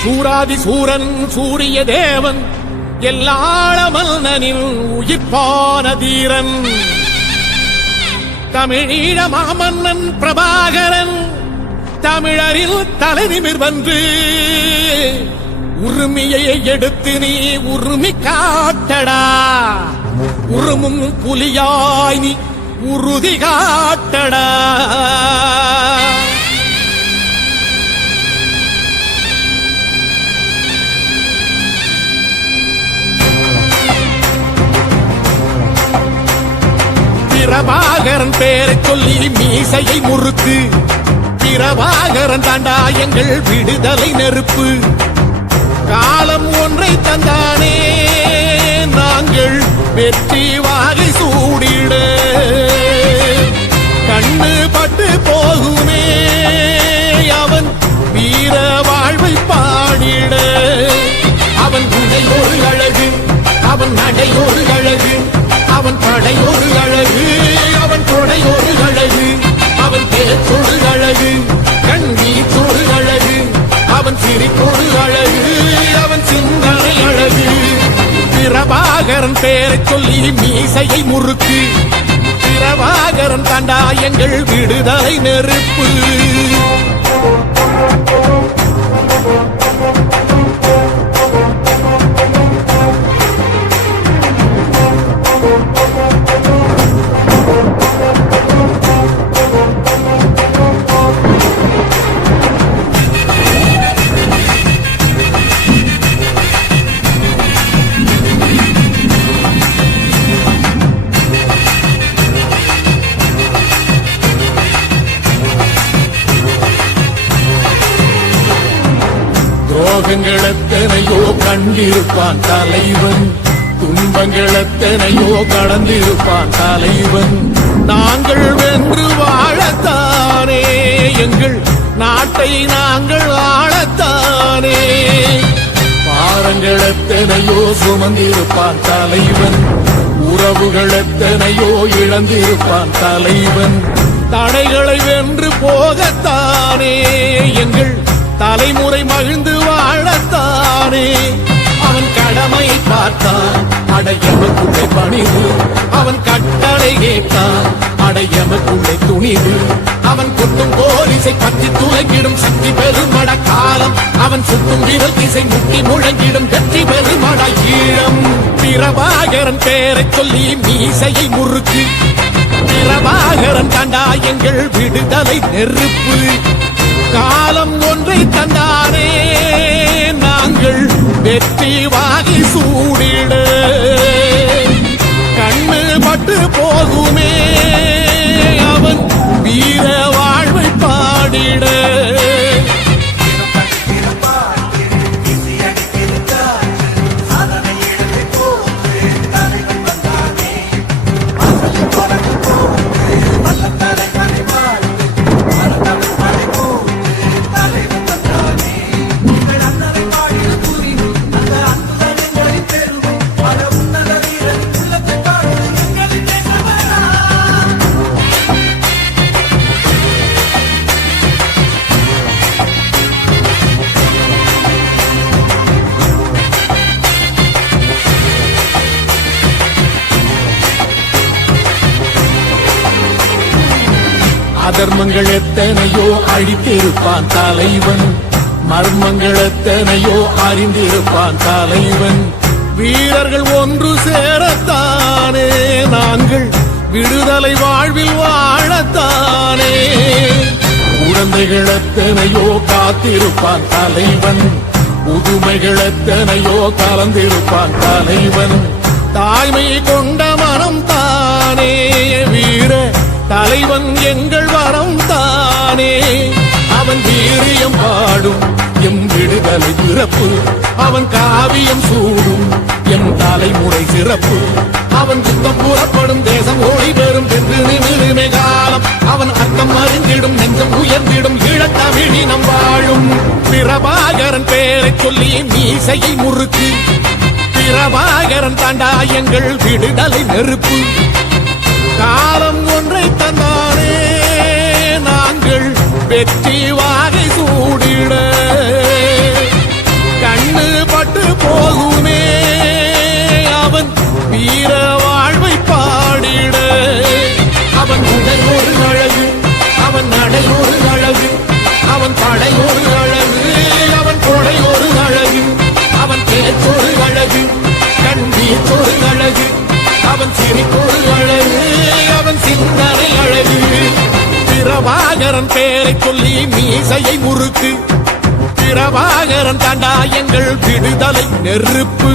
சூராதி சூரன் சூரிய தேவன் எல்லாள மன்னனின் உயிர்ப்பான தீரன் தமிழீழ மாமன்னன் பிரபாகரன் தமிழரில் தலைநிமிர் வந்து உரிமையை எடுத்து நீ உரிமை காட்டடா உருமும் புலியாய் நீ உறுதி காட்டடா பிரபாகரன் பேரை சொல்லி மீசையை முறுக்கு பிரபாகரன் தாண்டா எங்கள் விடுதலை நெருப்பு காலம் ஒன்றை தந்தானே நாங்கள் வெற்றி வாகை சூடிட கண்ணு பட்டு போகுமே அவன் வீர வாழ்வை பாடிட அவன் உடை ஒரு அழகு அவன் நடை ஒரு அழகு அவன் படை ஒரு அழகு அவன் கொடை ஒரு அழகு அவன் பேச்சொரு அழகு கண்ணீச்சொரு அழகு அவன் சிரிப்பொரு அழகு அவன் சிந்தனை அழகு பிரபாகரன் பேரை சொல்லி மீசையை முறுக்கு பிரபாகரன் தாண்டா எங்கள் விடுதலை நெருப்பு துரோகங்கள் எத்தனையோ கண்டிருப்பான் தலைவன் துன்பங்கள் எத்தனையோ கடந்திருப்பான் தலைவன் நாங்கள் வென்று வாழத்தானே எங்கள் நாட்டை நாங்கள் ஆளத்தானே பாரங்கள் எத்தனையோ சுமந்திருப்பான் தலைவன் உறவுகள் எத்தனையோ இழந்திருப்பான் தலைவன் தடைகளை வென்று போகத்தானே எங்கள் தலைமுறை மகிழ்ந்து வாழத்தானே அவன் கடமை பார்த்தான் அடையமக்குள்ளே பணிவு அவன் கட்டளை கேட்டான் அடையமக்குள்ளே துணிவு அவன் குத்தும் போலீசை பற்றி துளைக்கிடும் சக்தி பெருமட காலம் அவன் சுத்தும் விரல் திசை முட்டி முழங்கிடும் வெற்றி பெருமட ஈழம் பிரபாகரன் பேரை சொல்லி மீசையை முறுக்கு பிரபாகரன் தாண்டா எங்கள் விடுதலை நெருப்பு காலம் ஒன்றை தந்தானே நாங்கள் வெற்றி வாகி சூடிட கண்ணு பட்டு போகுமே அவன் வீர வாழ்வை பாடிட அதர்மங்கள் எத்தனையோ அழித்திருப்பான் தலைவன் மர்மங்கள் எத்தனையோ அறிந்திருப்பான் தலைவன் வீரர்கள் ஒன்று சேரத்தானே நாங்கள் விடுதலை வாழ்வில் வாழத்தானே குழந்தைகள் எத்தனையோ காத்திருப்பான் தலைவன் புதுமைகள் எத்தனையோ கலந்திருப்பான் தலைவன் தாய்மை கொண்ட மனம் தானே வீர தலைவன் எங்கள் வரம் தானே அவன் வீரியம் பாடும் எம் விடுதலை பிறப்பு அவன் காவியம் சூடும் எம் தலைமுறை சிறப்பு அவன் குத்தம் புறப்படும் தேசம் ஓடி பெறும் என்று நிமிருமே காலம் அவன் அர்த்தம் அறிந்திடும் நெஞ்சம் உயர்ந்திடும் ஈழத்தமிழினம் வாழும் பிரபாகரன் பேரை சொல்லி மீசையை முறுக்கு பிரபாகரன் தாண்டா எங்கள் விடுதலை நெருப்பு காலம் ஒன்றை தந்தானே நாங்கள் வெற்றி வாகை சூடிட பிரபாகரன் பேரை சொல்லி மீசையை முறுக்கு. பிரபாகரன் தாண்டா எங்கள் விடுதலை நெருப்பு.